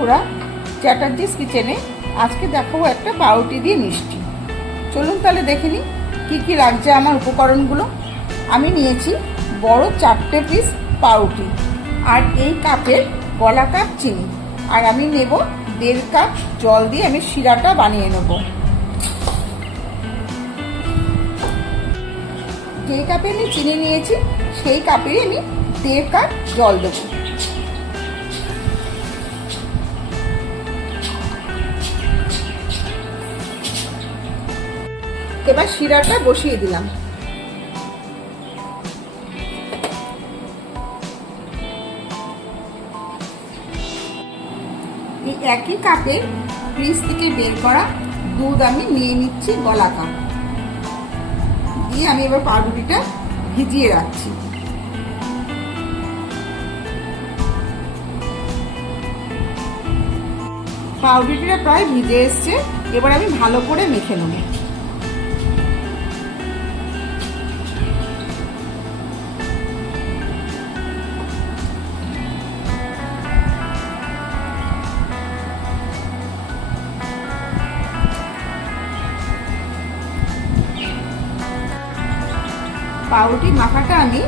বন্ধুরা, চ্যাটার্জিস কিচেনে আজকে দেখাবো একটা পাউরুটি দিয়ে মিষ্টি। চলুন তাহলে দেখে নিই কী কী লাগছে আমার উপকরণগুলো। আমি নিয়েছি বড় 4টে পিস পাউরুটি, আর এই কাপের গলা কাপ চিনি, আর আমি নেব 1.5 কাপ জল দিয়ে আমি শিরাটা বানিয়ে নেব। যে কাপে আমি চিনি নিয়েছি সেই কাপেরই আমি 1.5 কাপ জল দেবো। এবার শিরাটা বসিয়ে দিলাম। এই একই কাপে ফ্রিজ থেকে বের করা দুধ আমি নিয়ে নিচ্ছি গলা কাপ দিয়ে। আমি এবার পাউরুটিটা ভিজিয়ে রাখছি। পাউরুটিটা প্রায় ভিজে এসছে, এবার আমি ভালো করে মেখে নেব। পাউরুটি মাখাটা আমি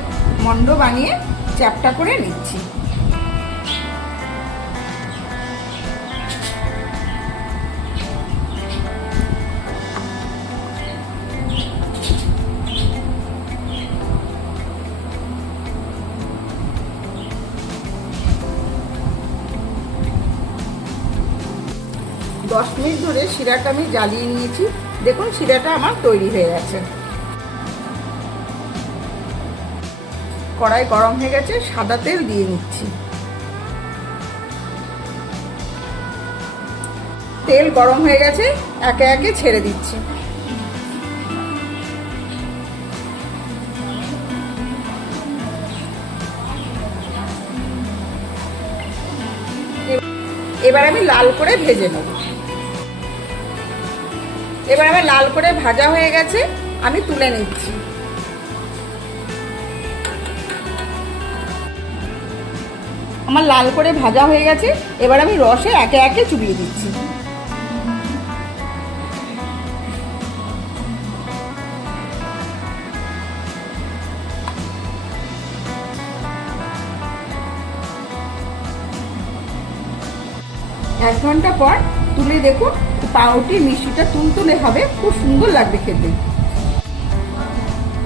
মন্ড বানিয়ে চ্যাপটা করে নিচ্ছি। দশ মিনিট ধরে শিরাটা আমি জ্বালিয়ে নিয়েছি। দেখুন শিরাটা আমার তৈরি হয়ে গেছে। কড়াই গরম হয়ে গেছে, সাদা তেল দিয়ে নিচ্ছি। তেল গরম হয়ে গেছে, একে একে ছেড়ে দিচ্ছি। এবার আমি লাল করে ভেজে নেব। এবার আমার লাল করে ভাজা হয়ে গেছে, আমি তুলে নিচ্ছি। আমার লাল করে ভাজা হয়ে গেছে, এবার আমি রসে একে একে চুবিয়ে দিচ্ছি। এক ঘন্টা পর তুলে দেখুন পাউরুটির মিষ্টিটা তুলতুলে হবে, খুব সুন্দর লাগবে খেতে।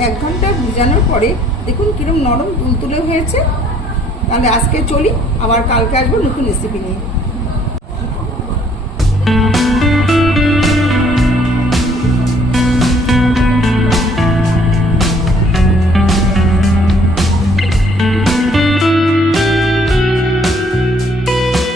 1 ঘন্টা ভিজানোর পরে দেখুন কিরকম নরম তুলতুলে হয়েছে। তাহলে আজকে চলি, আবার কালকে আসবো নতুন রেসিপি নিয়ে।